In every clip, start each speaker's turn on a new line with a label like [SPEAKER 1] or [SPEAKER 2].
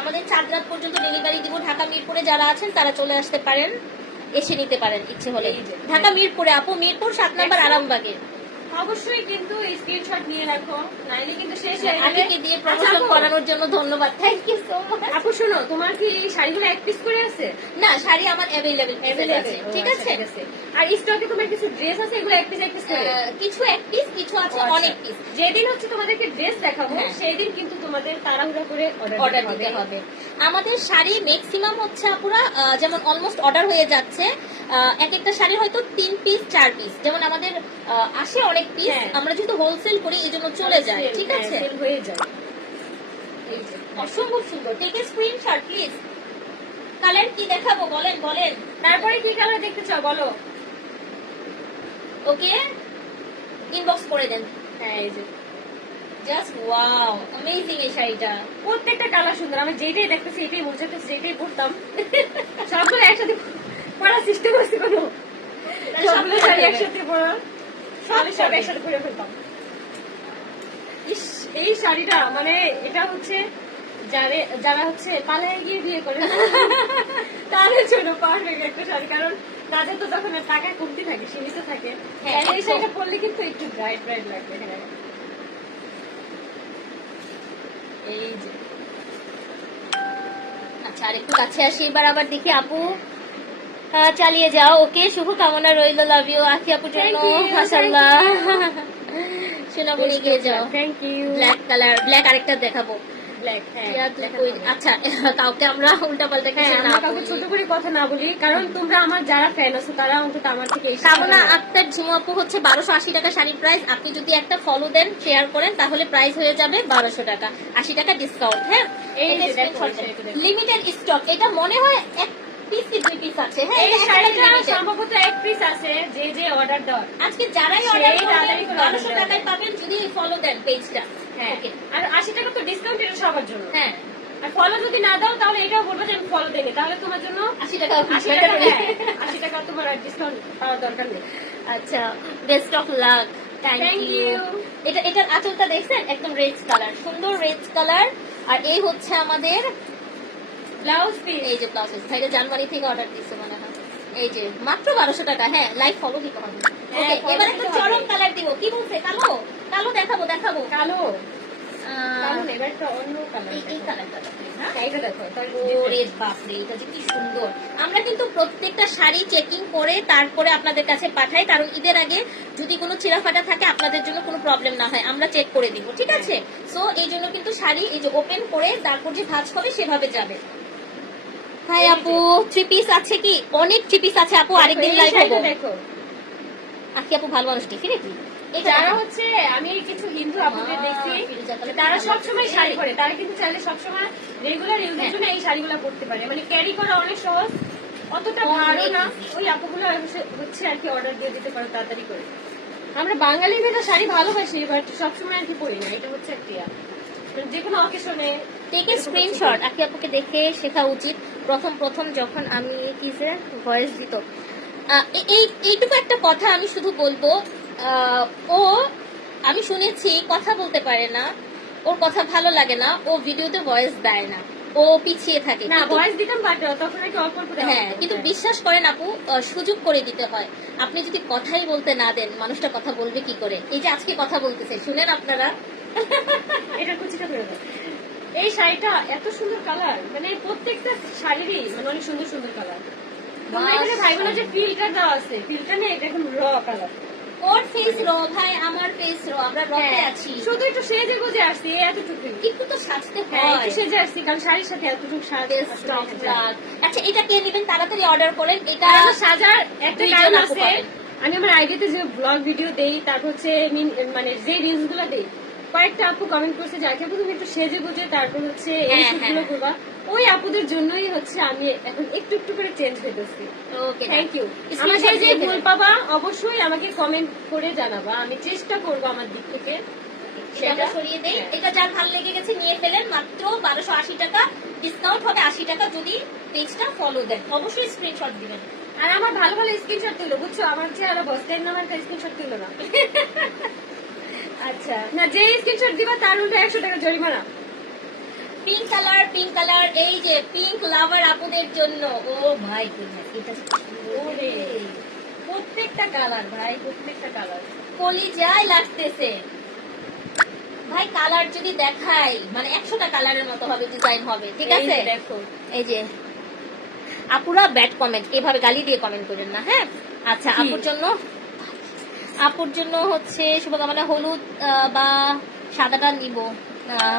[SPEAKER 1] আমাদের চার রাত পর্যন্ত ডেলিভারি দিব। ঢাকা মিরপুরে যারা আছেন তারা চলে আসতে পারেন। এসে নিতে পারেন ইচ্ছে হলে। ঢাকা মিরপুরে। আপু মিরপুর সাত নম্বর
[SPEAKER 2] একশো। অবশ্যই কিন্তু এই স্ক্রিনশট নিয়ে রাখো নাইলে কিন্তু শেষ হয়ে
[SPEAKER 1] আপিকে দিয়ে
[SPEAKER 2] আচ্ছা,
[SPEAKER 1] প্রমোশন করানোর জন্য ধন্যবাদ? থ্যাংক ইউ সো মাচ
[SPEAKER 2] আপু শোনো তোমার কি শাড়িগুলো এক পিস করে আছে?
[SPEAKER 1] না শাড়ি আমার আছে ঠিক
[SPEAKER 2] আচ্ছা,
[SPEAKER 1] আছে?
[SPEAKER 2] আর স্টকে তোমার কিছু ড্রেস আছে? এগুলো এক পিস এক পিস করে?
[SPEAKER 1] কিছু এক পিস কিছু আছে
[SPEAKER 2] আচ্ছা।
[SPEAKER 1] অনেক পিস
[SPEAKER 2] যেদিন হচ্ছে তোমাদেরকে ড্রেস দেখাবো
[SPEAKER 1] হ্যাঁ।
[SPEAKER 2] সেই দিন কিন্তু তোমাদের তাড়াহুড়া করে
[SPEAKER 1] অর্ডার দিতে হবে। আমাদের শাড়ি ম্যাক্সিমাম হচ্ছে আপুরা যেমন অলমোস্ট অর্ডার হয়ে যাচ্ছে এক একটা শাড়ি হয়তো তিন পিস চার পিস যেমন আমাদের আসে অনেক পিস
[SPEAKER 2] হ্যাঁ।
[SPEAKER 1] আমরা যেহেতু হোলসেল করি এই জন্য চলে যায় ঠিক আছে?
[SPEAKER 2] হয়ে যায়।
[SPEAKER 1] অসম্ভব সুন্দর। Take a screenshot please colour কি দেখাবো? বলেন বলেন।
[SPEAKER 2] তারপরে কি কালার দেখতে চাও? বলো।
[SPEAKER 1] ওকে ইনবক্স করে দেন।
[SPEAKER 2] হ্যাঁ এই যে।
[SPEAKER 1] জাস্ট ওয়াও অ্যামেজিং এই শাড়িটা।
[SPEAKER 2] প্রত্যেকটা কালার সুন্দর। আমি যেটাই দেখতেছি এটাই হচ্ছে যেটাই পড়তাম সবগুলো একসাথে পড়ার সিস্টেম হচ্ছে কোনো। সবগুলো শাড়ি একসাথে পড়া সব সব একসাথে পরে ফেলতাম। এই শাড়িটা মানে এটা হচ্ছে যারা হচ্ছে পালায় গিয়ে বিয়ে করে তাদের জন্য পারফেক্ট একটা শাড়ি কারণ তাদের তো তখন টাকা কমতি থাকে সীমিত থাকে।
[SPEAKER 1] হ্যাঁ,
[SPEAKER 2] এই শাড়িটা পরলে কিন্তু একটু ব্রাইট ব্রাইট লাগবে হ্যাঁ। এই যে।
[SPEAKER 1] আচ্ছা আর একটু কাছে আসি এবার আবার দেখি আপু। চালিয়ে যাও। ওকে শুভ কামনা রইল লাভ ইউ আখি আপুর জন্য মাশাআল্লাহ। সোনামণি গিয়ে যাও।
[SPEAKER 2] Thank you
[SPEAKER 1] black colour black আরেকটা দেখাবো।
[SPEAKER 2] হ্যাঁ
[SPEAKER 1] আচ্ছা কাউকে আমরা উল্টা পাল্টা
[SPEAKER 2] হ্যাঁ
[SPEAKER 1] না
[SPEAKER 2] কাউকে ছোট করে কথা না বলি কারণ তোমরা আমার যারা ফ্যান আছো তারা অন্তত আমার থেকে
[SPEAKER 1] কামনা। আক্তার ঝুমু আপু হচ্ছে বারোশো আশি টাকা শাড়ির প্রাইস আপনি যদি একটা ফলো দেন শেয়ার করেন তাহলে প্রাইস হয়ে যাবে বারোশো টাকা। আশি টাকা ডিসকাউন্ট হ্যাঁ। লিমিটেড স্টক এটা মনে হয় এক পিস কি দুই পিস আছে। হ্যাঁ
[SPEAKER 2] এই শাড়িটা সম্ভবত এক পিস আছে যে যে অর্ডার দেওয়ার।
[SPEAKER 1] আজকে যারাই অর্ডার করবেন
[SPEAKER 2] করে
[SPEAKER 1] বারোশো
[SPEAKER 2] order
[SPEAKER 1] টাকায় পাবেন যদি ফলো দেন পেজটা
[SPEAKER 2] হ্যাঁ। আর আশি টাকা তো ডিসকাউন্ট এটা সবার জন্য।
[SPEAKER 1] হ্যাঁ।
[SPEAKER 2] আর ফলো যদি না দাও তাহলে এটাও বলব যে আমি ফলো দেনি তাহলে তোমার জন্য
[SPEAKER 1] আশি টাকা
[SPEAKER 2] আশি টাকা হ্যাঁ, আশি টাকা তোমার ডিসকাউন্ট পাওয়ার দরকার নেই।
[SPEAKER 1] আচ্ছা best of luck thank
[SPEAKER 2] Thank
[SPEAKER 1] you এটা এটার আঁচলটা দেখছেন? একদম রেড কালার সুন্দর রেড কালার আর এই হচ্ছে আমাদের
[SPEAKER 2] ব্লাউজ
[SPEAKER 1] এই যে ব্লাউজ পিস জানুয়ারি থেকে অর্ডার দিচ্ছে মনে হয়। এই যে মাত্র বারোশো টাকা হ্যাঁ লাইভ ফলো দিতে হবে।
[SPEAKER 2] হ্যাঁ,
[SPEAKER 1] এবার একটা চরম কালার দিব। কি বলছে? কালো? কালো দেখাবো দেখাবো।
[SPEAKER 2] কালো।
[SPEAKER 1] হ্যাঁ? আমরা কিন্তু প্রত্যেকটা শাড়ি চেকিং করে তারপরে আপনাদের কাছে পাঠাই কারণ ঈদের আগে যদি কোনো ছেঁড়াফাটা থাকে আপনাদের জন্য কোনো প্রবলেম না হয়। আমরা চেক করে দিব ঠিক আছে? সো এই জন্য কিন্তু শাড়ি এই যে ওপেন করে তারপর যে ভাঁজ হবে সেভাবে যাবে। হাই আপু থ্রি পিস আছে কি? অনেক থ্রি পিস আছে আপু আরেকদিন লাইভ হব।
[SPEAKER 2] দেখো।
[SPEAKER 1] আকি আপু ভালো মানুষ দেখি নাকি?
[SPEAKER 2] যারা হচ্ছে আমি কিছু হিন্দু আপুদের দেখছি তারা সবসময় শাড়ি পরে তারা কিন্তু চাইলে সবসময় রেগুলার ইউজের
[SPEAKER 1] হ্যাঁ।
[SPEAKER 2] জন্য এই শাড়িগুলো পরতে পারে। মানে ক্যারি করা অনেক সহজ অতটা ভালো না। ওই আপুগুলো হচ্ছে- আর কি অর্ডার দিয়ে দিতে পারো তাড়াতাড়ি করে। আমরা বাঙালি মেয়েরা শাড়ি ভালোবাসি বাট সবসময় আর কি পরি না। এটা হচ্ছে একটা। যে কোনো অকেশনে
[SPEAKER 1] টেকে স্ক্রিনশট আকি আপুকে দেখে শেখা উচিত। প্রথম প্রথম যখন আমি কি যে ভয়েস দিত এই এইটুকু একটা কথা আমি শুধু বলব ও আমি শুনেছি কথা বলতে পারে না ওর কথা ভালো লাগে না ও ভিডিওতে ভয়েস দেয় না ও পিছিয়ে থাকে।
[SPEAKER 2] না ভয়েস দিতাম বাট তখন কি অল্প
[SPEAKER 1] হ্যাঁ কিন্তু বিশ্বাস করেন আপু সুযোগ করে দিতে হয়। আপনি যদি কথাই বলতে না দেন মানুষটা কথা বলবে কি করে? এই যে আজকে কথা বলতেছে শুনেন আপনারা।
[SPEAKER 2] এটা কুচিটা করে। দাও এই শাড়িটা এত সুন্দর কালার মানে প্রত্যেকটা শাড়িরই মানে অনেক সুন্দর সুন্দর কালার এখানে ভাই বোনের যে ফিল্টার দেওয়া আছে ফিল্টার নেই এটা এখন র কালার
[SPEAKER 1] ওর ফেস র ভাই আমার ফেস র আমরা রতে আছি।
[SPEAKER 2] হ্যাঁ, শুধু একটু সেজে গুজে আসছি এই এতটুকুই।
[SPEAKER 1] তো সাজতে
[SPEAKER 2] হ্যাঁ একটু সেজে আসছি কারণ শাড়ির সাথে এতটুকু সাজে
[SPEAKER 1] Best of luck. আচ্ছা এটা কে নেবেন? তাড়াতাড়ি অর্ডার করেন এটা
[SPEAKER 2] সাজার একটা কারণ আছে আমি আমার আইডিতে যে ব্লগ ভিডিও দেই তারপর হচ্ছে মানে যে রিলসগুলো দেই কয়েকটা আপু কমেন্ট করছে যে আচ্ছা আপু তুমি একটু সেজে গুজে তারপর হচ্ছে এই
[SPEAKER 1] হ্যাঁ, হ্যাঁ।
[SPEAKER 2] করবা। ওই আপুদের জন্যই হচ্ছে আমি এখন একটু একটু করে চেঞ্জ হইতেছি
[SPEAKER 1] ওকে
[SPEAKER 2] থ্যাংক ইউ আমাকে যে ভুল পাবা অবশ্যই আমাকে কমেন্ট করে জানাবা। আমি চেষ্টা করব আমার দিক থেকে।
[SPEAKER 1] সেটা সরিয়ে দেই।
[SPEAKER 2] হ্যাঁ।
[SPEAKER 1] এটা যার ভালো লেগে গেছে নিয়ে ফেলেন। মাত্র বারোশো আশি টাকা ডিসকাউন্ট হবে আশি টাকা যদি পেজটা ফলো দেন। অবশ্যই স্ক্রিনশট দিবেন।
[SPEAKER 2] আর আমার ভালো ভালো স্ক্রিনশট তুলো বুঝছ? আমার চেয়ে আরও বস্তের নাম একটা স্ক্রিনশট তুলো না।
[SPEAKER 1] আচ্ছা।
[SPEAKER 2] না যে স্ক্রিনশট দিবা তার উল্টো একশো টাকা জরিমানা।
[SPEAKER 1] পিঙ্ক কালার পিঙ্ক কালার এই যে পিঙ্ক লাভার আপুদের জন্য। ও এটা
[SPEAKER 2] ওরে। প্রত্যেকটা কালার ভাই প্রত্যেকটা কালার
[SPEAKER 1] কলি যাই লাগতেছে। ভাই কালার যদি দেখাই মানে একশোটা কালারের মতো হবে ডিজাইন হবে ঠিক আছে?
[SPEAKER 2] দেখো।
[SPEAKER 1] এই যে আপুরা ব্যাড কমেন্ট এভাবে গালি দিয়ে কমেন্ট করেন না হ্যাঁ? আচ্ছা আপুর জন্য আপুর জন্য হচ্ছে শুভকামনা হলুদ বা সাদাটা নিব।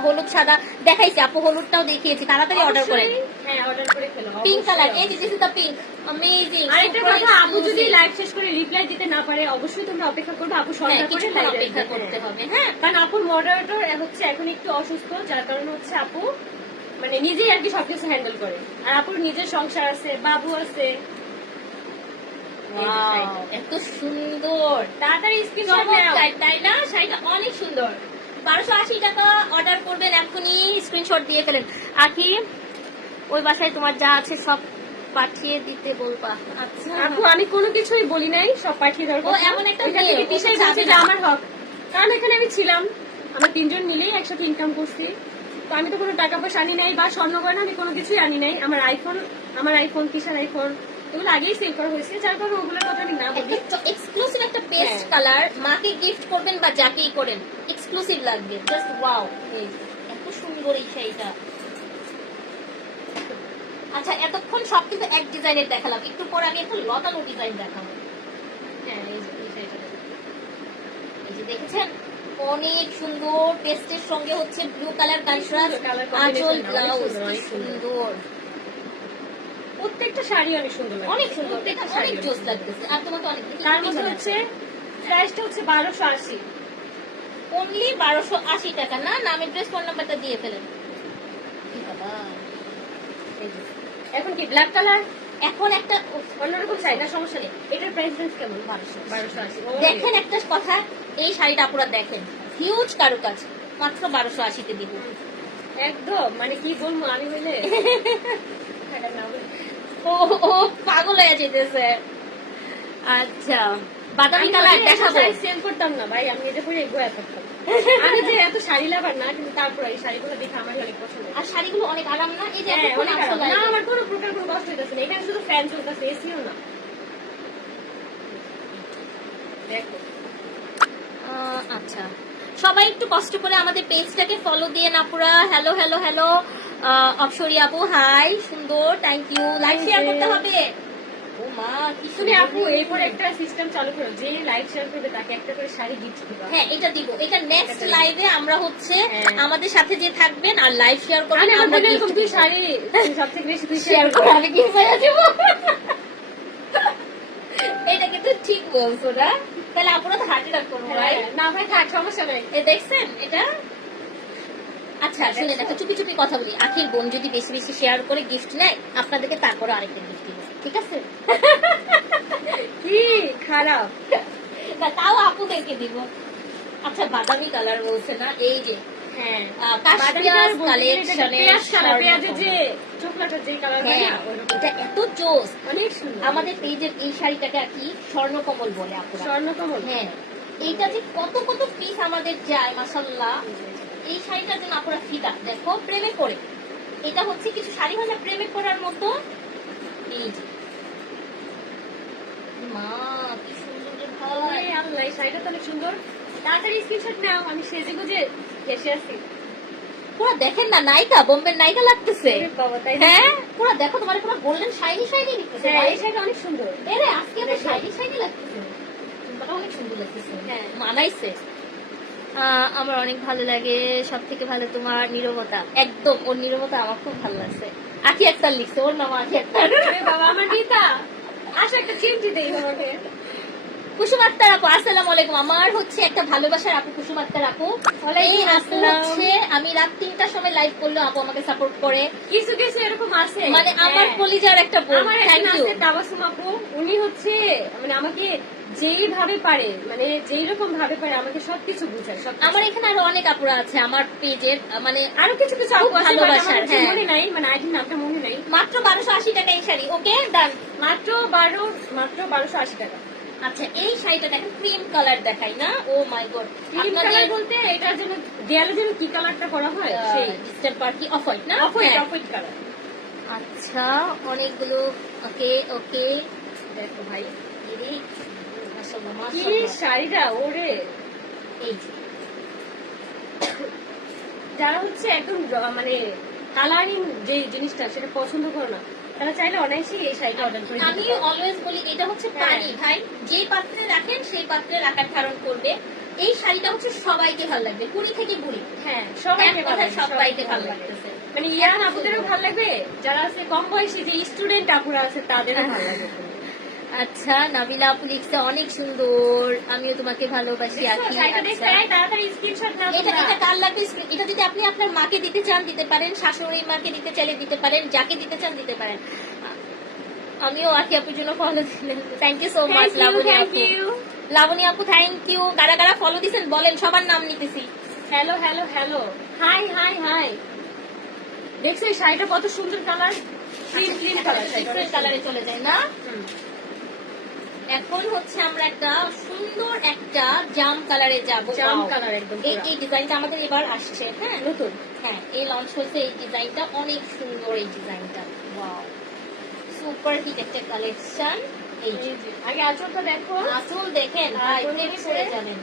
[SPEAKER 1] হলুদ সাদা। দেখাইছি আপু হলুদটাও দেখিয়েছি। তাড়াতাড়ি অর্ডার
[SPEAKER 2] অবশ্যই, হ্যাঁ করে
[SPEAKER 1] পিঙ্ক কালার এই this is the pink amazing
[SPEAKER 2] আরেকটা কথা আপু যদি লাইভ শেষ করে রিপ্লাই দিতে না পারে অবশ্যই তোমরা অপেক্ষা করবে আপু সন্ধ্যা করে লাইভ
[SPEAKER 1] অপেক্ষা করতে হবে হ্যাঁ।
[SPEAKER 2] কারণ আপুর মডারেটর হচ্ছে এখন একটু অসুস্থ যার কারণে হচ্ছে আপু মানে নিজেই আর কি সবকিছু হ্যান্ডেল করে। আর আপুর নিজের সংসার আছে বাবু আছে এই যে
[SPEAKER 1] Wow,
[SPEAKER 2] শাড়িটা।
[SPEAKER 1] এত সুন্দর।
[SPEAKER 2] তাড়াতাড়ি স্ক্রিনশট নাও
[SPEAKER 1] তাই না? শাড়িটা অনেক সুন্দর। বারোশো আশি টাকা অর্ডার করবেন এখনই স্ক্রিনশট দিয়ে ফেলেন। আখি ওই বাসায় তোমার যা আছে সব পাঠিয়ে দিতে বলবা। আচ্ছা।
[SPEAKER 2] আপু আমি কোনো কিছুই বলি নাই সব পাঠিয়ে
[SPEAKER 1] ও, এমন একটা
[SPEAKER 2] বলছে
[SPEAKER 1] চাবে
[SPEAKER 2] যে আমার হক। কারণ এখানে আমি ছিলাম আমরা তিনজন মিলেই একসাথে ইনকাম করছি। তো আমি তো কোনো টাকা পয়সা আনি নাই বা স্বর্ণ গয়না আমি কোনো কিছুই আনি নাই। আমার আইফোন আমার আইফোন কিসের আইফোন এগুলো আগেই সেল করা হয়েছে যার কারণে ওগুলোর কথা আমি না বলি।
[SPEAKER 1] এক্সক্লুসিভ একটা পেস্ট
[SPEAKER 2] হ্যাঁ।
[SPEAKER 1] কালার মাকে গিফট করবেন বা যাকেই করেন এক্সক্লুসিভ লাগবে। জাস্ট ওয়াও এত সুন্দর এই শাড়িটা। আচ্ছা এতক্ষণ সব কিন্তু এক ডিজাইনের দেখালাম। একটু পর আমি একটা লতানো ডিজাইন দেখাবো।
[SPEAKER 2] হ্যাঁ এই শাড়িটা
[SPEAKER 1] এই যে দেখেছেন? অনেক সুন্দর টেস্টের সঙ্গে হচ্ছে ব্লু কালার কন্ট্রাস্ট আঁচল ব্লাউজ।
[SPEAKER 2] সুন্দর। প্রত্যেকটা শাড়ি অনেক সুন্দর
[SPEAKER 1] অনেক সুন্দর
[SPEAKER 2] শাড়ি
[SPEAKER 1] অনেক জোস লাগতেছে। আর তোমার তো অনেক
[SPEAKER 2] তার মধ্যে হচ্ছে প্রাইসটা হচ্ছে বারোশো আশি।
[SPEAKER 1] অনলি বারোশো আশি টাকা না? নামের ড্রেস ফোন নাম্বারটা দিয়ে ফেলেন।
[SPEAKER 2] এখন কি ব্ল্যাক কালার
[SPEAKER 1] এখন একটা
[SPEAKER 2] অন্যরকম চাই না সমস্যা নেই। এটার প্রাইস রেঞ্জ কেমন?
[SPEAKER 1] বারোশো
[SPEAKER 2] বারোশো আশি।
[SPEAKER 1] দেখেন একটা কথা এই শাড়িটা আপনারা দেখেন। হিউজ কারুকাজ। মাত্র বারোশো আশিতে দিব।
[SPEAKER 2] একদম মানে কি বলব আমি হইলে
[SPEAKER 1] ও ও পাগল হয়ে যেতেছে। আচ্ছা বাদামি কালার দেখাবো।
[SPEAKER 2] সেল করতাম না ভাই আমি এটা পরে এগোয়া থাকতাম আমি যে এত শাড়ি লাভার না কিন্তু তারপর এই শাড়িগুলো দেখে আমার অনেক পছন্দ।
[SPEAKER 1] আর শাড়িগুলো অনেক আরাম না? এই যে
[SPEAKER 2] হ্যাঁ, অনেক না আমার কোনো প্রকার কোনো কষ্ট হইতেছে না। এখানে শুধু ফ্যান চলতেছে এসিও না। দেখো।
[SPEAKER 1] আচ্ছা। সবাই একটু কষ্ট করে আমাদের পেজটাকে ফলো দিয়ে না পুরা। হ্যালো হ্যালো হ্যালো অপসরি আপু হাই সুন্দর থ্যাংক ইউ লাইক শেয়ার করতে হবে? ও মা কি
[SPEAKER 2] তুমি আপু এরপরে একটা সিস্টেম চালু করো যে লাইভ শেয়ার করবে তাকে একটা করে শাড়ি গিফট দিবা।
[SPEAKER 1] হ্যাঁ এটা দিব। এটা নেক্সট লাইভে আমরা হচ্ছে
[SPEAKER 2] হ্যাঁ।
[SPEAKER 1] আমাদের সাথে যে থাকবেন আর লাইভ শেয়ার করবেন আমরা
[SPEAKER 2] বলি
[SPEAKER 1] gift
[SPEAKER 2] এরকম তুই
[SPEAKER 1] দিব।
[SPEAKER 2] শাড়ি সবথেকে বেশি তুই
[SPEAKER 1] শেয়ার করে আমি কি যাব। এটা কিন্তু ঠিক বলছো না? তাহলে আপনারা তো করব ভাই
[SPEAKER 2] হ্যাঁ, না ভাই থাক সমস্যা নাই।
[SPEAKER 1] দেখছেন এটা? আচ্ছা শুনে দেখো চুপি চুপি কথা বলি। আখির বোন যদি বেশি বেশি শেয়ার করে গিফট নেয় আপনাদেরকে তারপরে আরেকটা গিফট দিব। ঠিক আছে?
[SPEAKER 2] কি খারাপ?
[SPEAKER 1] তাও আপুদেরকে দিব। আচ্ছা বাদামি কালার বলছে না? এই যে আমাদের পেজের এই শাড়িটাকে কি বলে
[SPEAKER 2] স্বর্ণকমল।
[SPEAKER 1] হ্যাঁ এইটা যে কত কত পিস আমাদের যায় মাসাল্লাহ এই শাড়িটার জন্য আপুরা ফিদা। দেখো প্রেমে করে এটা হচ্ছে কিছু শাড়ি ভাজা প্রেমে করার মতো। এই যে। মা কি সুন্দর রে ভাই।
[SPEAKER 2] আল্লাহ এই শাড়িটা তো অনেক সুন্দর। তাড়াতাড়ি স্ক্রিনশট নাও আমি সেজে গুজে এসে
[SPEAKER 1] পুরো দেখেন না নায়িকা বোম্বের নায়িকা লাগতেছে। হ্যাঁ পুরো দেখো তোমার পুরো গোল্ডেন শাইনি শাইনি লাগতেছে
[SPEAKER 2] হ্যাঁ এই শাড়িটা অনেক সুন্দর।
[SPEAKER 1] এরে আজকে তো। শাইনি শাইনি লাগতেছে। অনেক সুন্দর লাগতেছে।
[SPEAKER 2] হ্যাঁ।
[SPEAKER 1] মানাইছে। আমার অনেক ভালো লাগে সব থেকে ভালো তোমার নিরবতা। একদম, ওর নিরবতা আমার খুব ভালো লাগছে। আখি একটা লিখছে, ওর নাম আখি
[SPEAKER 2] আরে বাবা, আমার গীতা। আশা একটা চিমটি দেই আমাকে।
[SPEAKER 1] কুসুম আক্তার আপু আসসালামু আলাইকুম। আমার হচ্ছে একটা ভালোবাসার আপু কুসুম আক্তার আপু এই আপু হচ্ছে আমি রাত তিনটার সময় লাইভ করলেও আপু আমাকে সাপোর্ট করে।
[SPEAKER 2] কিছু কিছু এরকম আছে।
[SPEAKER 1] মানে আমার
[SPEAKER 2] হ্যাঁ।
[SPEAKER 1] কলিজার একটা বোন থ্যাংক ইউ
[SPEAKER 2] তাবাসুম আপু। উনি হচ্ছে মানে আমাকে যেই ভাবে পারে মানে যেই রকম ভাবে পারে আমাকে সবকিছু বুঝায় সব
[SPEAKER 1] আমার এখানে আরও অনেক আপুরা আছে আমার পেজের মানে
[SPEAKER 2] আরও কিছু কিছু আপু
[SPEAKER 1] ভালোবাসার, হ্যাঁ।
[SPEAKER 2] মনে নাই মানে আইডির নামটা মনে নাই।
[SPEAKER 1] মাত্র বারোশো আশি টাকা এই শাড়ি ওকে? ডান
[SPEAKER 2] মাত্র বারো মাত্র বারোশো আশি টাকা।
[SPEAKER 1] আচ্ছা এই শাড়িটা দেখেন ক্রিম কালার দেখাই না? Oh my god
[SPEAKER 2] cream colour বলতে এটার জন্য দেয়ালে কি কালারটা করা হয়? সেই।
[SPEAKER 1] ডিস্টার্ব পার কি অফ হোয়াইট না?
[SPEAKER 2] অফ হোয়াইট
[SPEAKER 1] হ্যাঁ।
[SPEAKER 2] অফ হোয়াইট কালার
[SPEAKER 1] আচ্ছা অনেকগুলো ওকে ওকে।
[SPEAKER 2] দেখো ভাই
[SPEAKER 1] দিদি
[SPEAKER 2] কি শাড়িটা ওরে।
[SPEAKER 1] এই যে।
[SPEAKER 2] যারা হচ্ছে একদম মানে কালারিং যে জিনিসটা সেটা পছন্দ করো না তারা চাইলে অনায়াসেই এই শাড়িটা অর্ডার করে
[SPEAKER 1] আমি অলওয়েজ বলি এটা হচ্ছে
[SPEAKER 2] হ্যাঁ।
[SPEAKER 1] পানি। ভাই যে পাত্রে রাখেন সেই পাত্রে আকার ধারণ করবে। এই শাড়িটা হচ্ছে সবাইকে ভালো লাগবে কুড়ি থেকে বুড়ি
[SPEAKER 2] হ্যাঁ সবাইকে
[SPEAKER 1] সবাইকে ভালো লাগতেছে।
[SPEAKER 2] মানে ইয়ান আপুদেরও ভালো লাগবে? যারা আছে কম বয়সী যে স্টুডেন্ট আপুরা আছে তাদেরও ভালো লাগবে।
[SPEAKER 1] আচ্ছা নাবিলা আপু লিখছে অনেক সুন্দর। আমিও তোমাকে ভালোবাসি আচ্ছা। এটা কার লাগবে? এটা যদি আপনি আপনার মাকে দিতে চান দিতে পারেন। শাশুড়ি মাকে দিতে চাইলে দিতে পারেন যাকে দিতে চান দিতে পারেন। আমিও আখি আপুর জন্য ফলো দিলেন thank you so much Labani আপু. লাবণী আপু থ্যাংক ইউ কারা কারা ফলো দিছেন? বলেন সবার নাম নিতেছি।
[SPEAKER 2] Hello hello hello hi hi hi দেখছ শাড়িটা কত সুন্দর কালার ক্রিম ক্রিম কালার
[SPEAKER 1] কালারে চলে যায় না? এখন হচ্ছে আমরা একটা সুন্দর একটা জাম কালারে যাব।
[SPEAKER 2] জাম কালার একদম
[SPEAKER 1] এই এই ডিজাইনটা আমাদের এবার আসছে হ্যাঁ
[SPEAKER 2] নতুন।
[SPEAKER 1] হ্যাঁ এই লঞ্চ হয়েছে এই ডিজাইনটা অনেক সুন্দর এই ডিজাইনটা। ওয়াও সুপার হিট একটা কালেকশন এই
[SPEAKER 2] আগে আঁচলটা দেখো।
[SPEAKER 1] আঁচল দেখেন ভাই
[SPEAKER 2] আঁচল
[SPEAKER 1] প্রেমে পড়ে যাবেন।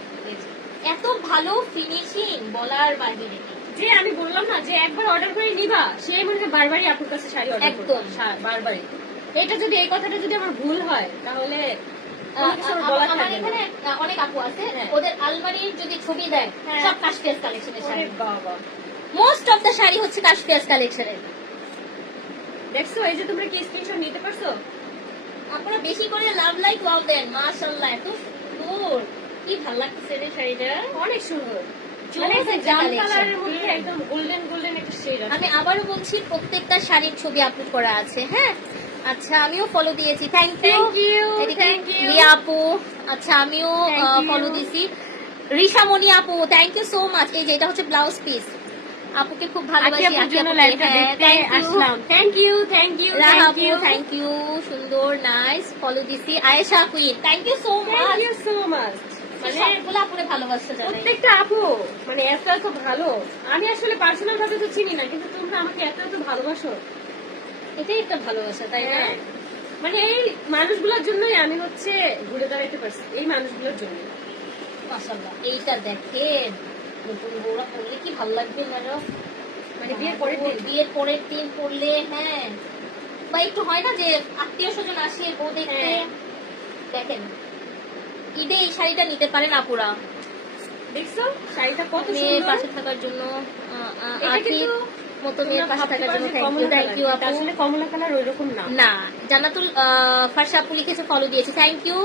[SPEAKER 1] এত ভালো ফিনিশিং বলার বাহিরে
[SPEAKER 2] যে আমি বললাম না যে একবার অর্ডার করে নিবা সেই মনে বারবারই আপুর কাছে শাড়ি অর্ডার
[SPEAKER 1] একদম।
[SPEAKER 2] বারবারই। এটা যদি এই কথাটা যদি আমার ভুল হয় তাহলে আমার।
[SPEAKER 1] এখানে অনেক আপু আছে
[SPEAKER 2] হ্যাঁ।
[SPEAKER 1] ওদের আলমারির যদি ছবি দেয়
[SPEAKER 2] হ্যাঁ।
[SPEAKER 1] সব কাশপিয়াস কালেকশনের শাড়ি। মোস্ট অফ দ্য শাড়ি হচ্ছে কালেকশনের
[SPEAKER 2] দেখছ এই যে তোমরা কি স্ক্রিনশট নিতে পারছ?
[SPEAKER 1] আপনারা বেশি করে লাভ লাইক ওয়াও দেন মাশাআল্লাহ এত সুন্দর। কি ভালো লাগতেছে রে শাড়িটা।
[SPEAKER 2] অনেক সুন্দর। মানে এই জাম কালারের মধ্যে একদম গোল্ডেন গোল্ডেন একটা শেড আছে।
[SPEAKER 1] আমি আবারও বলছি প্রত্যেকটা শাড়ির ছবি আপলোড করা আছে হ্যাঁ? আচ্ছা আমিও ফলো দিয়েছি। Thank you
[SPEAKER 2] you.
[SPEAKER 1] রিয়া আপু। আচ্ছা আমিও ফলো দিছি রিশামণি আপু থ্যাংক ইউ সো মাচ এই যে এটা হচ্ছে ব্লাউজ পিস আপুকে খুব ভালোবাসি.
[SPEAKER 2] আসলাম। Thank you thank you thank you
[SPEAKER 1] thank you সুন্দর নাইস ফলো দিছি Ayesha queen thank you so
[SPEAKER 2] thank you so much
[SPEAKER 1] সবগুলো আপুরে ভালোবাসা
[SPEAKER 2] প্রত্যেকটা আপু মানে এত এত ভালো। আমি আসলে পার্সোনাল ভাবে তো চিনি না কিন্তু তোমরা আমাকে এত এত ভালোবাসো।
[SPEAKER 1] এটাই একটা ভালোবাসা তাই না?
[SPEAKER 2] হ্যাঁ। মানে এই মানুষগুলোর জন্যই আমি হচ্ছে ঘুরে দাঁড়াইতে পারছি এই মানুষগুলোর জন্য
[SPEAKER 1] এইটা দেখেন নতুন বউরা পরলে কি ভালো লাগবে না
[SPEAKER 2] মানে বিয়ের পরের দিন।
[SPEAKER 1] বিয়ের পরের দিন পরলে হ্যাঁ। বা একটু হয় না যে আত্মীয় স্বজন আসে বউ দেখতে?
[SPEAKER 2] হ্যাঁ।
[SPEAKER 1] দেখেন ঈদে এই শাড়িটা নিতে পারেন আপুরা।
[SPEAKER 2] দেখছ? শাড়িটা কত সুন্দর।
[SPEAKER 1] পাশে থাকার জন্য আর্থিক মতো মেয়ের পাশে থাকার জন্য থ্যাংক ইউ থ্যাংক ইউ আপু।
[SPEAKER 2] আসলে কমলা কালার ওইরকম না।
[SPEAKER 1] না জান্নাতুল আহ, আপু লিখেছে ফলো দিয়েছে। থ্যাংক ইউ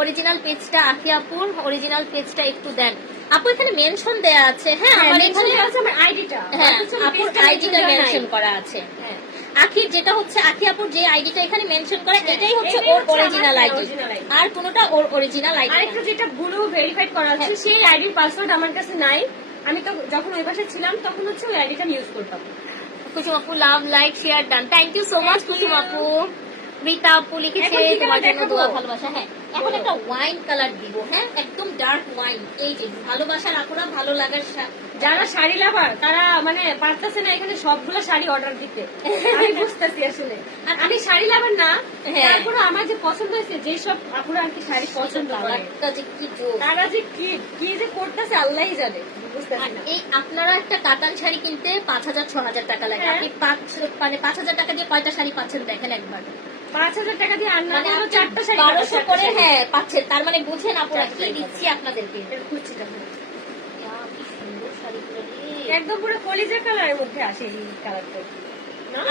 [SPEAKER 1] অরিজিনাল পেজটা আখি আপুর অরিজিনাল পেজটা একটু দেন। আপু এখানে মেনশন দেয়া আছে। হ্যাঁ
[SPEAKER 2] হ্যাঁ,
[SPEAKER 1] আমার এখানে
[SPEAKER 2] আছে আমার আইডিটা
[SPEAKER 1] হ্যাঁ আপুর আইডিটা মেনশন করা আছে।
[SPEAKER 2] হ্যাঁ।
[SPEAKER 1] আখির যেটা হচ্ছে আখি আপুর যে আইডিটা এখানে মেনশন করা
[SPEAKER 2] হ্যাঁ,
[SPEAKER 1] এটাই হচ্ছে ওর অরিজিনাল আইডি আর কোনোটা ওর অরিজিনাল আইডি
[SPEAKER 2] যেটা গুলো ভেরিফাইড করা আছে
[SPEAKER 1] হ্যাঁ।
[SPEAKER 2] সেই আইডির পাসওয়ার্ড আমার কাছে নাই। আমি তো যখন ওই পাশে ছিলাম তখন হচ্ছে ওই আইডিটা ইউজ করতাম।
[SPEAKER 1] কুসুম আপু love like share done thank you so much Kusum. আপু রীতা আপু লিখেছে তোমার জন্য দোয়া ভালোবাসা হ্যাঁ। এখন একটা ওয়াইন কালার দিব হ্যাঁ? একদম ডার্ক ওয়াইন এই যে ভালোবাসার আপুরা ভালো লাগার
[SPEAKER 2] যারা শাড়ি লাভার তারা মানে পারতেছে না এখানে সবগুলো শাড়ি অর্ডার দিতে। আমি বুঝতেছি আসলে। আর আমি শাড়ি লাভার না
[SPEAKER 1] হ্যাঁ।
[SPEAKER 2] তারপরে আমার যে পছন্দ হয়েছে যেসব আপুরা আর কি শাড়ি পছন্দ করে তারা যে কি কি যে করতেছে আল্লাহই জানে।
[SPEAKER 1] এই আপনারা একটা কাতান শাড়ি কিনতে পাঁচ হাজার ছ হাজার টাকা লাগে।
[SPEAKER 2] হ্যাঁ।
[SPEAKER 1] আপনি পাঁচ মানে পাঁচ হাজার টাকা দিয়ে কয়টা শাড়ি পাচ্ছেন দেখেন একবার।
[SPEAKER 2] পাঁচ হাজার টাকা দিয়ে
[SPEAKER 1] মানে
[SPEAKER 2] হলেও
[SPEAKER 1] আপনি
[SPEAKER 2] চারটা শাড়ি
[SPEAKER 1] বারোশো করে হ্যাঁ পাচ্ছেন তার মানে বুঝেন আপনারা কি দিচ্ছি আপনাদেরকে।
[SPEAKER 2] কুচিটা। একদম পুরো কলিজা কালারের মধ্যে আসে এই কালারটা।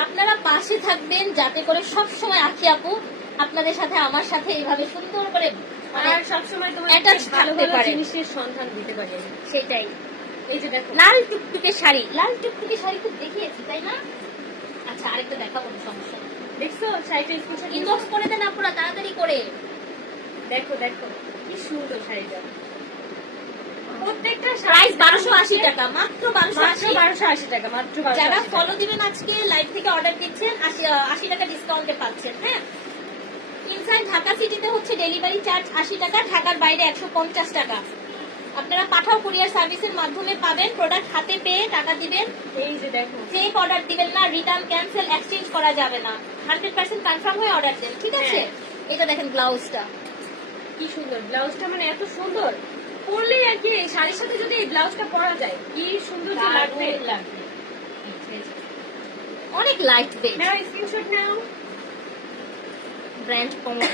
[SPEAKER 1] আপনারা পাশে থাকবেন যাতে করে সব সময় আখি আপু আপনাদের সাথে আমার সাথে এইভাবে সুন্দর করে মানে
[SPEAKER 2] আর সবসময়
[SPEAKER 1] থাকতে পারে।
[SPEAKER 2] জিনিসের সন্ধান দিতে পারি।
[SPEAKER 1] সেটাই।
[SPEAKER 2] এই যে দেখো।
[SPEAKER 1] লাল টুকটুকে শাড়ি। লাল টুকটুকে শাড়ি খুব দেখিয়েছি তাই না? আচ্ছা আরেকটা দেখাবো সমস্যা
[SPEAKER 2] দেখছ? শাড়িটা স্ক্রিনশট
[SPEAKER 1] ইনবক্স করে দেন তাড়াতাড়ি করে।
[SPEAKER 2] দেখো দেখো কি সুন্দর শাড়িটা। প্রত্যেকটা
[SPEAKER 1] প্রাইস টাকা মাত্র
[SPEAKER 2] টাকা মাত্র
[SPEAKER 1] যারা ফলো দিবেন আজকে লাইভ থেকে অর্ডার দিচ্ছেন আশি আশি টাকা ডিসকাউন্টে পাচ্ছেন হ্যাঁ? ইনসাইড ঢাকা সিটিতে হচ্ছে ডেলিভারি চার্জ আশি টাকা ঢাকার বাইরে একশো পঞ্চাশ টাকা। আপনারা পাঠাও কুরিয়ার সার্ভিসের মাধ্যমে পাবেন প্রোডাক্ট হাতে পেয়ে টাকা দিবেন।
[SPEAKER 2] এই যে দেখো।
[SPEAKER 1] চেক অর্ডার দিবেন না রিটার্ন ক্যান্সেল এক্সচেঞ্জ করা যাবে না। হান্ড্রেড পার্সেন্ট কনফার্ম হয়ে অর্ডার দেন ঠিক আছে?
[SPEAKER 2] হ্যাঁ।
[SPEAKER 1] এটা দেখেন ব্লাউজটা।
[SPEAKER 2] কি সুন্দর ব্লাউজটা মানে এত সুন্দর। পরলেই আর কি শাড়ির সাথে যদি এই ব্লাউজটা পরা যায় কি সুন্দর যে লাগবে।
[SPEAKER 1] লাগবে। অনেক লাইট ওয়েট
[SPEAKER 2] নাও। স্ক্রিনশট নাও
[SPEAKER 1] ব্র্যান্ড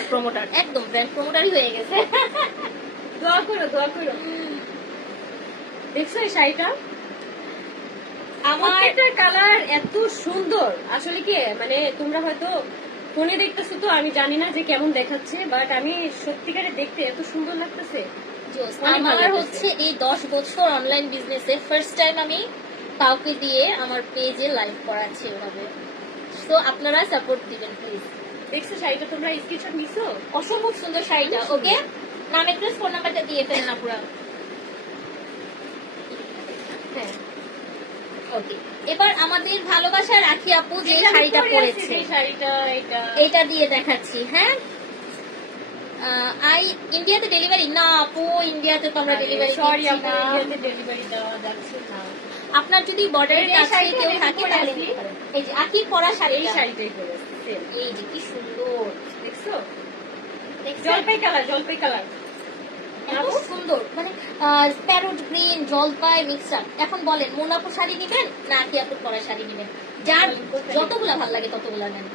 [SPEAKER 1] প্রমোটার একদম ব্র্যান্ড প্রমোটারই হয়ে গেছে।
[SPEAKER 2] দোয়া করো দোয়া করো। দেখছ এই শাড়িটা?
[SPEAKER 1] আমার
[SPEAKER 2] কালার এত সুন্দর। আসলে কি মানে তোমরা হয়তো ফোনে দেখতেছো তো আমি জানি না যে কেমন দেখাচ্ছে বাট আমি সত্যিকারে দেখতে এত সুন্দর লাগতেছে।
[SPEAKER 1] আমার হচ্ছে এই দশ বছর অনলাইন বিজনেসে ফার্স্ট টাইম আমি কাউকে দিয়ে আমার পেজে লাইভ করাচ্ছি এভাবে। তো আপনারা সাপোর্ট দিবেন প্লিজ
[SPEAKER 2] দেখছ শাড়িটা? তোমরা স্ক্রিনশট নিছো?
[SPEAKER 1] অসম্ভব সুন্দর শাড়িটা ওকে? নাম এড্রেস ফোন নাম্বারটা দিয়ে ফেলেন আপুরা।
[SPEAKER 2] হ্যাঁ।
[SPEAKER 1] ওকে। এবার আমাদের ভালোবাসার রাখি আপু যে শাড়িটা পরেছে।
[SPEAKER 2] শাড়িটা এটা।
[SPEAKER 1] এটা দিয়ে দেখাচ্ছি হ্যাঁ? আই ইন্ডিয়াতে ডেলিভারি না আপু ইন্ডিয়াতে তো আমরা ডেলিভারি
[SPEAKER 2] সরি আপু ইন্ডিয়াতে ডেলিভারি দেওয়া যাচ্ছে না।
[SPEAKER 1] আপনার যদি বর্ডারের কাছে কেউ থাকে তাহলে। এই যে আকি পরা শাড়ি
[SPEAKER 2] এই
[SPEAKER 1] শাড়িটা।
[SPEAKER 2] শাড়িটাই পরে
[SPEAKER 1] এই যে কি
[SPEAKER 2] দেখছ? জলপাই কালার জলপাই কালার
[SPEAKER 1] এত সুন্দর মানে প্যারোট গ্রিন জলপাই মিক্সচার এখন বলেন মোনাপু শাড়ি নিবেন না আকি আপুর পরা শাড়ি নিবেন? যার যতগুলা ভালো লাগে ততগুলা নেন।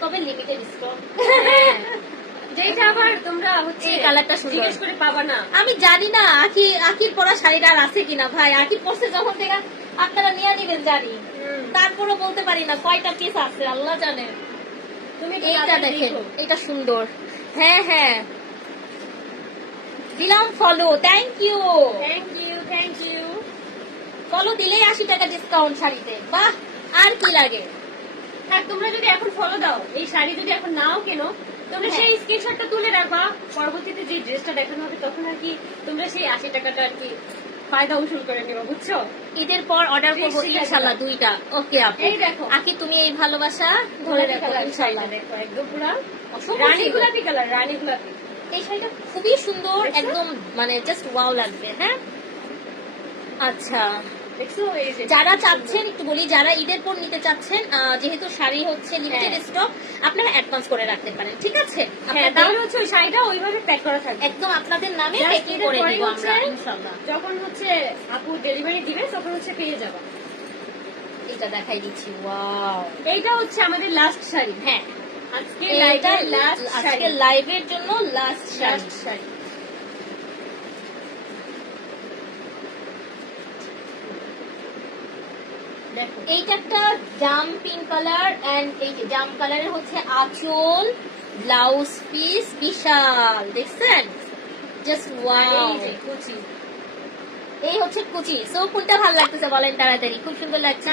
[SPEAKER 1] তবে লিমিটেড স্টক
[SPEAKER 2] যেটা আবার তোমরা হচ্ছে
[SPEAKER 1] কালারটা
[SPEAKER 2] জিজ্ঞেস করে পাবা না।
[SPEAKER 1] আমি জানি না আকি আকির পরা শাড়িটা আর আছে কিনা ভাই। আকি পরছে যখন থেকে আপনারা নিয়ে নিবেন জানি। তারপরে বলতে পারি না কয়টা পিস আছে আল্লাহ জানে।
[SPEAKER 2] তুমি একটু
[SPEAKER 1] এইটা দেখেন এটা সুন্দর। হ্যাঁ হ্যাঁ। দিলাম follow thank you
[SPEAKER 2] thank you thank you
[SPEAKER 1] follow দিলেই আশি টাকা ডিসকাউন্ট শাড়িতে। বাহ আর কি লাগে?
[SPEAKER 2] হ্যাঁ তোমরা যদি এখন ফলো দাও এই শাড়ি যদি এখন নাও কেন তোমরা
[SPEAKER 1] হ্যাঁ।
[SPEAKER 2] সেই স্ক্রিনশটটা তুলে রাখবা। পরবর্তীতে যে ড্রেসটা দেখানো হবে তখন আর কি তোমরা সেই আশি টাকাটা আর কি ফায়দা উসুল করে নিব বুঝছ?
[SPEAKER 1] ঈদের পর অর্ডার করব ইনশাআল্লাহ দুইটা। ওকে আপু।
[SPEAKER 2] এই দেখো।
[SPEAKER 1] আকি তুমি এই ভালোবাসা ধরে রাখো
[SPEAKER 2] ইনশাআল্লাহ দেখো একদম পুরো রানী গোলাপি কালার রানী গোলাপি।
[SPEAKER 1] এই শাড়িটা খুবই সুন্দর একদম মানে জাস্ট ওয়াও লাগবে হ্যাঁ? আচ্ছা। যারা চাচ্ছেন একটু বলি যারা ঈদের পর নিতে চাচ্ছেন যেহেতু শাড়ি হচ্ছে লিমিটেড
[SPEAKER 2] হ্যাঁ।
[SPEAKER 1] স্টক আপনারা অ্যাডভান্স করে রাখতে পারেন ঠিক আছে?
[SPEAKER 2] হ্যাঁ তাহলে হচ্ছে ওই শাড়িটা ওইভাবে প্যাক করা থাকবে।
[SPEAKER 1] একদম আপনাদের নামে প্যাকিং করে দিব আমরা ইনশাআল্লাহ।
[SPEAKER 2] যখন হচ্ছে আপু ডেলিভারি দিবে তখন হচ্ছে পেয়ে যাবা।
[SPEAKER 1] এটা দেখাই দিচ্ছি ওয়াও।
[SPEAKER 2] এইটা হচ্ছে আমাদের লাস্ট শাড়ি।
[SPEAKER 1] হ্যাঁ।
[SPEAKER 2] আজকে লাইভের
[SPEAKER 1] জন্য লাস্ট শাড়ি
[SPEAKER 2] লাস্ট শাড়ি দেখো
[SPEAKER 1] এইটা একটা জাম পিঙ্ক কালার এন্ড এই জাম কালারের হচ্ছে আঁচল ব্লাউজ পিস বিশাল দেখছেন? জাস্ট ওয়াও
[SPEAKER 2] এই
[SPEAKER 1] হচ্ছে কুচি। সো কোনটা ভালো লাগতেছে বলেন তাড়াতাড়ি। খুব সুন্দর লাগছে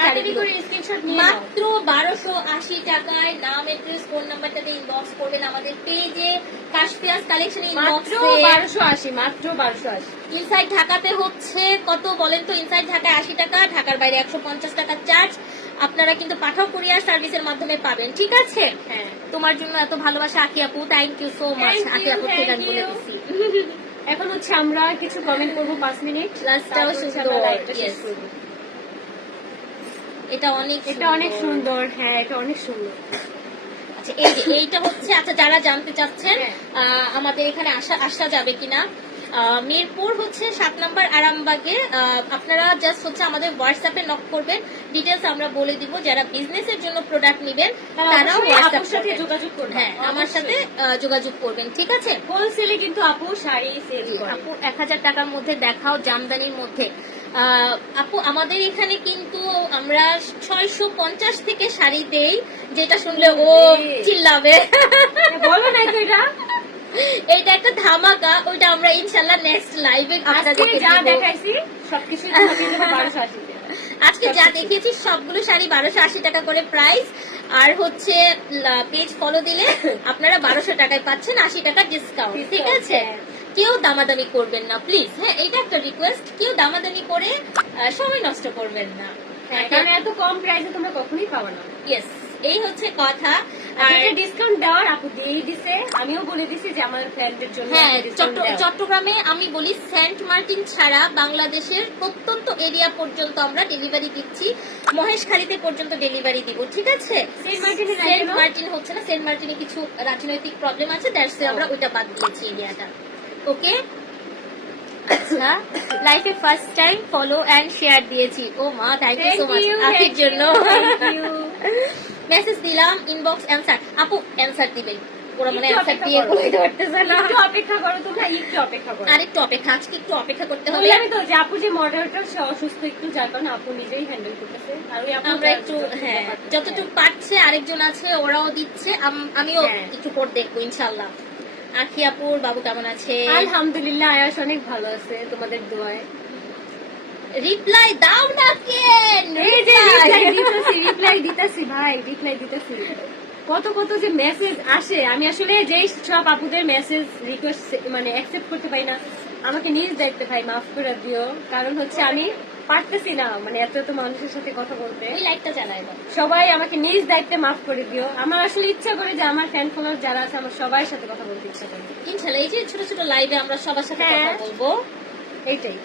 [SPEAKER 1] মাত্র বারোশো আশি টাকায় নাম এড্রেস ফোন নাম্বারটাতে ইনবক্স করবেন আমাদের পেজে কাশপিয়াস কালেকশন
[SPEAKER 2] মাত্র বারোশো আশি মাত্র বারোশো আশি।
[SPEAKER 1] ইনসাইড ঢাকাতে হচ্ছে কত বলেন তো? ইনসাইড ঢাকায় আশি টাকা ঢাকার বাইরে একশো পঞ্চাশ টাকা চার্জ আপনারা কিন্তু পাঠাও কুরিয়ার সার্ভিসের মাধ্যমে পাবেন ঠিক আছে?
[SPEAKER 2] হ্যাঁ।
[SPEAKER 1] তোমার জন্য এত ভালোবাসা আকি আপু থ্যাংক ইউ সো মাচ আকি আপু থেকে বলে দিচ্ছি
[SPEAKER 2] এখন হচ্ছে আমরা কিছু কমেন্ট করব পাঁচ মিনিট।
[SPEAKER 1] Lastটাও
[SPEAKER 2] তারপর হচ্ছে
[SPEAKER 1] সুন্দর। এটা অনেক
[SPEAKER 2] এটা অনেক সুন্দর। হ্যাঁ এটা অনেক সুন্দর।
[SPEAKER 1] আচ্ছা এই যে এইটা হচ্ছে আচ্ছা যারা জানতে চাচ্ছেন
[SPEAKER 2] হ্যাঁ।
[SPEAKER 1] আমাদের এখানে আসা আসা যাবে কিনা? মিরপুর হচ্ছে সাত নম্বর আরামবাগে। আপনারা জাস্ট হচ্ছে আমাদের হোয়াটসঅ্যাপে নক করবেন। ডিটেলস আমরা বলে দিব যারা বিজনেসের জন্য প্রোডাক্ট নেবেন তারাও হোয়াটসঅ্যাপ
[SPEAKER 2] সাথে যোগাযোগ করবে
[SPEAKER 1] হ্যাঁ আমার সাথে যোগাযোগ করবেন ঠিক আছে?
[SPEAKER 2] হোলসেলে কিন্তু আপু শাড়ি সেল করে
[SPEAKER 1] আপু এক হাজার টাকার মধ্যে দেখাও জামদানির মধ্যে। আপু আমাদের এখানে কিন্তু আমরা ছয়শো পঞ্চাশ থেকে শাড়ি দেই যেটা শুনলে ও চিল্লাবে।
[SPEAKER 2] বলো না তো এটা।
[SPEAKER 1] একটা ধামাকা ওইটা আমরা ইনশাল্লাহ নেক্সট লাইভে
[SPEAKER 2] আজকে
[SPEAKER 1] আপনাদেরকে
[SPEAKER 2] যা দেখাইছি সবকিছু
[SPEAKER 1] আজকে যা দেখিয়েছি সবগুলো শাড়ি বারোশো আশি টাকা করে প্রাইস আর হচ্ছে পেজ ফলো দিলে আপনারা বারোশো টাকায় পাচ্ছেন আশি টাকা ডিসকাউন্ট ঠিক আছে?
[SPEAKER 2] হ্যাঁ।
[SPEAKER 1] কেউ দামাদামি করবেন না প্লিজ হ্যাঁ এটা একটা রিকোয়েস্ট কেউ দামাদামি করে সময় নষ্ট করবেন না।
[SPEAKER 2] হ্যাঁ, এত কম প্রাইসে তোমরা কখনোই পাবো না
[SPEAKER 1] ইয়েস এই হচ্ছে কথা।
[SPEAKER 2] ডিসকাউন্ট দেওয়ার আপু দিয়েই দিছে। আমিও বলে দিছি যে আমার ফ্রেন্ডদের জন্য
[SPEAKER 1] হ্যাঁ। চট্টগ্রামে আমি বলি সেন্ট মার্টিন ছাড়া বাংলাদেশের প্রত্যন্ত এরিয়া পর্যন্ত আমরা ডেলিভারি দিচ্ছি। মহেশখালীতে পর্যন্ত ডেলিভারি দিব ঠিক আছে?
[SPEAKER 2] সেন্ট মার্টিনে
[SPEAKER 1] সেন্ট মার্টিন হচ্ছে না সেন্ট মার্টিনে কিছু রাজনৈতিক প্রবলেম আছে দ্যাটস আমরা ওইটা বাদ দিয়েছি এরিয়াটা ওকে আচ্ছা লাইফে first time follow and share দিয়েছি। ও মা থ্যাংক ইউ সো মাচ আখির জন্য. মেসেজ দিলাম ইনবক্স অ্যান্সার আপু অ্যান্সার দিবেন ওরা মানে অ্যান্সার দিয়ে
[SPEAKER 2] করো।
[SPEAKER 1] পারতেছে না।
[SPEAKER 2] একটু অপেক্ষা করো তোমরা একটু অপেক্ষা করো।
[SPEAKER 1] আরেকটু অপেক্ষা আজকে একটু অপেক্ষা করতে হবে।
[SPEAKER 2] বললাম তো যে আপু যে মডারেটর সে অসুস্থ একটু যার কারণে আপু নিজেই হ্যান্ডেল করতেছে। আর ওই আপু
[SPEAKER 1] আমরা একটু হ্যাঁ যতটুকু পারছে আরেকজন আছে ওরাও দিচ্ছে। আমিও
[SPEAKER 2] হ্যাঁ।
[SPEAKER 1] একটু পর দেখব ইনশাল্লাহ আখি আপুর বাবু কেমন আছে?
[SPEAKER 2] আলহামদুলিল্লাহ আয়াস অনেক ভালো আছে তোমাদের দোয়ায়।
[SPEAKER 1] রিপ্লাই দাও না কেন?
[SPEAKER 2] এই যে রিপ্লাই দিতেছি রিপ্লাই দিতেছি ভাই রিপ্লাই দিতেছি। কত কত যে মেসেজ আসে আমি আসলে যেই সব আপুদের মেসেজ রিকোয়েস্ট মানে অ্যাকসেপ্ট করতে পারি না আমাকে নিজ দায়িত্বে ভাই মাফ করে দিও। কারণ হচ্ছে আমি পারতেছি না মানে এত এত মানুষের সাথে কথা বলতে।
[SPEAKER 1] ওই লাইটটা জ্বালাই দাও।
[SPEAKER 2] সবাই আমাকে নিজ দায়িত্বে মাফ করে দিও। আমার আসলে ইচ্ছা করে যে আমার ফ্যান ফলোয়ার যারা আছে আমার সবার সাথে কথা বলতে ইচ্ছা করে।
[SPEAKER 1] ইনশাল্লাহ এই যে ছোট ছোট লাইভে আমরা সবার সাথে
[SPEAKER 2] হ্যাঁ।
[SPEAKER 1] কথা বলব।
[SPEAKER 2] এইটাই।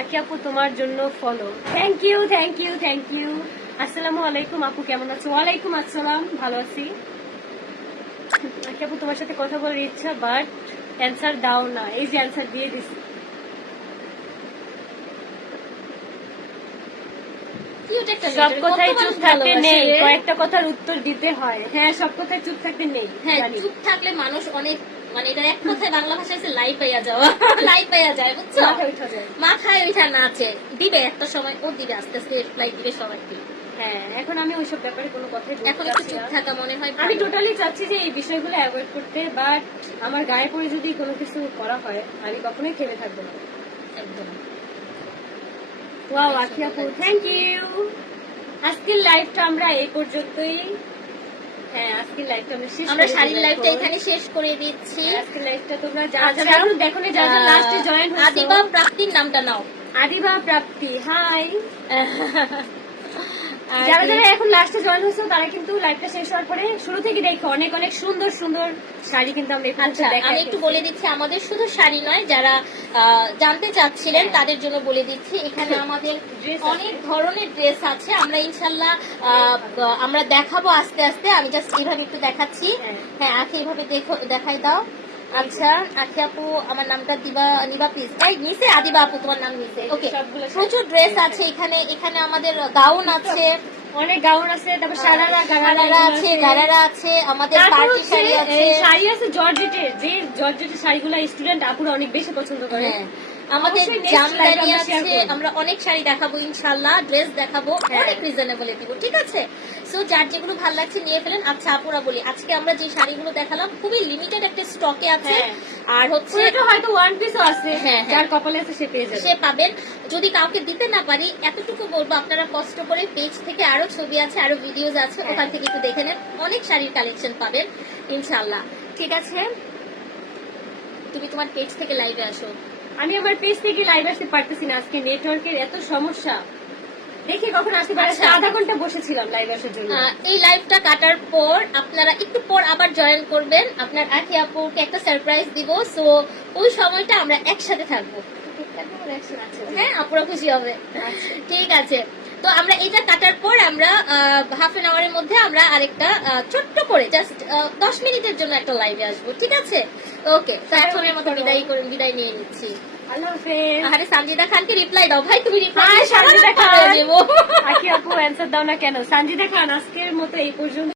[SPEAKER 2] আকি আপু তোমার জন্য follow thank you thank you thank you আসসালামু আলাইকুম আপু কেমন আছো? ওয়ালাইকুম আসসালাম ভালো আছি। আকি আপু তোমার সাথে কথা বলার ইচ্ছা বাট অ্যান্সার দাও না। এই যে অ্যান্সার দিয়ে দিছি।
[SPEAKER 1] একটা
[SPEAKER 2] সব কথায় চুপ থাকতে নেই। কয়েকটা কথার উত্তর দিতে হয়। হ্যাঁ সব কথায় চুপ থাকতে নেই
[SPEAKER 1] হ্যাঁ চুপ থাকলে মানুষ অনেক মানে এটা এক কথায় বাংলা ভাষায় লাই পাইয়া যাওয়া। লাই পাইয়া যায় বুঝছ?
[SPEAKER 2] মাথায়
[SPEAKER 1] ওইটা না আছে। দিবে একটা সময় ও দিবে আস্তে আস্তে রিপ্লাই দিবে
[SPEAKER 2] হ্যাঁ এখন আমি ওইসব ব্যাপারে কোনো কথাই
[SPEAKER 1] এখন একটু চুপ থাকা মনে হয়
[SPEAKER 2] আমি টোটালি চাচ্ছি যে এই বিষয়গুলো অ্যাভয়েড করতে বাট আমার গায়ে পড়ে যদি কোনো কিছু করা হয় আমি কখনোই থেমে থাকব না।
[SPEAKER 1] একদম।
[SPEAKER 2] ওয়াও আখি থ্যাংক ইউ আজকের লাইভটা আমরা এই পর্যন্তই। হ্যাঁ আজকের লাইভটা আমরা শেষ
[SPEAKER 1] আমরা শাড়ির
[SPEAKER 2] এখানে।
[SPEAKER 1] শেষ করে দিচ্ছি।
[SPEAKER 2] আজকের লাইভটা তোমরা যারা
[SPEAKER 1] আচ্ছা।
[SPEAKER 2] যারা দেখো না যারা লাস্টে জয়েন
[SPEAKER 1] আদিবা প্রাপ্তির নামটা নাও।
[SPEAKER 2] আদিবা প্রাপ্তি হাই যারা যারা এখন লাস্টে জয়েন হয়েছে তারা কিন্তু লাইভটা শেষ হওয়ার পরে শুরু থেকে দেখো অনেক অনেক সুন্দর সুন্দর শাড়ি কিন্তু আমরা
[SPEAKER 1] আচ্ছা আমি একটু বলে দিচ্ছি আমাদের শুধু শাড়ি নয় যারা আহ, জানতে চাচ্ছিলেন
[SPEAKER 2] হ্যাঁ।
[SPEAKER 1] তাদের জন্য বলে দিচ্ছি এখানে আমাদের অনেক ধরনের ড্রেস আছে আমরা ইনশাল্লাহ আহ, আমরা দেখাবো আস্তে আস্তে আমি জাস্ট এইভাবে একটু দেখাচ্ছি
[SPEAKER 2] হ্যাঁ।
[SPEAKER 1] হ্যাঁ আখি এইভাবে দেখো দেখাই দাও আচ্ছা আখি আপু আমার নামটা দিবা নিবা প্লিজ তাই নিচে আদিবা আপু তোমার নাম নিচে। ওকে প্রচুর ড্রেস আছে এখানে এখানে আমাদের গাউন আছে।
[SPEAKER 2] অনেক গাউন আছে তারপর সারারা
[SPEAKER 1] গারারা আছে গারারা আছে আমাদের পার্টি শাড়ি আছে।
[SPEAKER 2] শাড়ি আছে জর্জেটের যে জর্জেটের শাড়িগুলো স্টুডেন্ট আপুরা অনেক বেশি পছন্দ করে।
[SPEAKER 1] হ্যাঁ। আমাদের জামদানি আছে আমরা অনেক শাড়ি দেখাবো ইনশাল্লাহ ড্রেস দেখাবো
[SPEAKER 2] হ্যাঁ।
[SPEAKER 1] অনেক রিজনেবল দিব ঠিক আছে? সো যার যেগুলো ভালো লাগছে নিয়ে ফেলেন। আচ্ছা আপুরা বলি আজকে আমরা যে শাড়িগুলো দেখালাম খুবই লিমিটেড একটা স্টকে আছে।
[SPEAKER 2] হ্যাঁ।
[SPEAKER 1] আর হচ্ছে
[SPEAKER 2] পুরোটা হয়তো ওয়ান পিসও আছে
[SPEAKER 1] হ্যাঁ।
[SPEAKER 2] যার কপালে আছে সে পেয়ে যাবে।
[SPEAKER 1] সে পাবেন। যদি কাউকে দিতে না পারি এতটুকু বলব আপনারা কষ্ট করে পেজ থেকে আরও ছবি আছে আরও ভিডিওজ আছে। ওখান থেকে একটু দেখে নেন। অনেক শাড়ির কালেকশন পাবেন ইনশাল্লাহ ঠিক আছে? তুমি তোমার পেজ থেকে লাইভে আসো।
[SPEAKER 2] আমি আমার পেজ থেকে লাইভ আসতে পারতেছি না আজকে নেটওয়ার্কের এত সমস্যা। দেখি কখন আসতে পারে।
[SPEAKER 1] আচ্ছা।
[SPEAKER 2] আধা ঘণ্টা বসেছিলাম লাইভ আসার জন্য।
[SPEAKER 1] এই লাইভটা কাটার পর আপনারা একটু পর আবার জয়েন করবেন। আপনার আখি আপুকে একটা সারপ্রাইজ দিব। সো ওই সময়টা আমরা একসাথে থাকব। হ্যাঁ আপুরা খুশি হবে। ঠিক আছে। তো আমরা এটা কাটার পর আমরা হাফ এন আওয়ারের মধ্যে আমরা আরেকটা ছোট্ট করে জাস্ট দশ মিনিটের জন্য একটা লাইভে আসব ঠিক আছে? ওকে প্ল্যাটফর্মের মতো বিদায় করে বিদায় নিয়ে নিচ্ছি। আরে সঞ্জিদা খানকে রিপ্লাই দাও ভাই তুমি রিপ্লাই
[SPEAKER 2] সঞ্জিদা খান। আপু অ্যান্সার দাও না কেন? সঞ্জিদা খান আজকের মতো এই পর্যন্ত।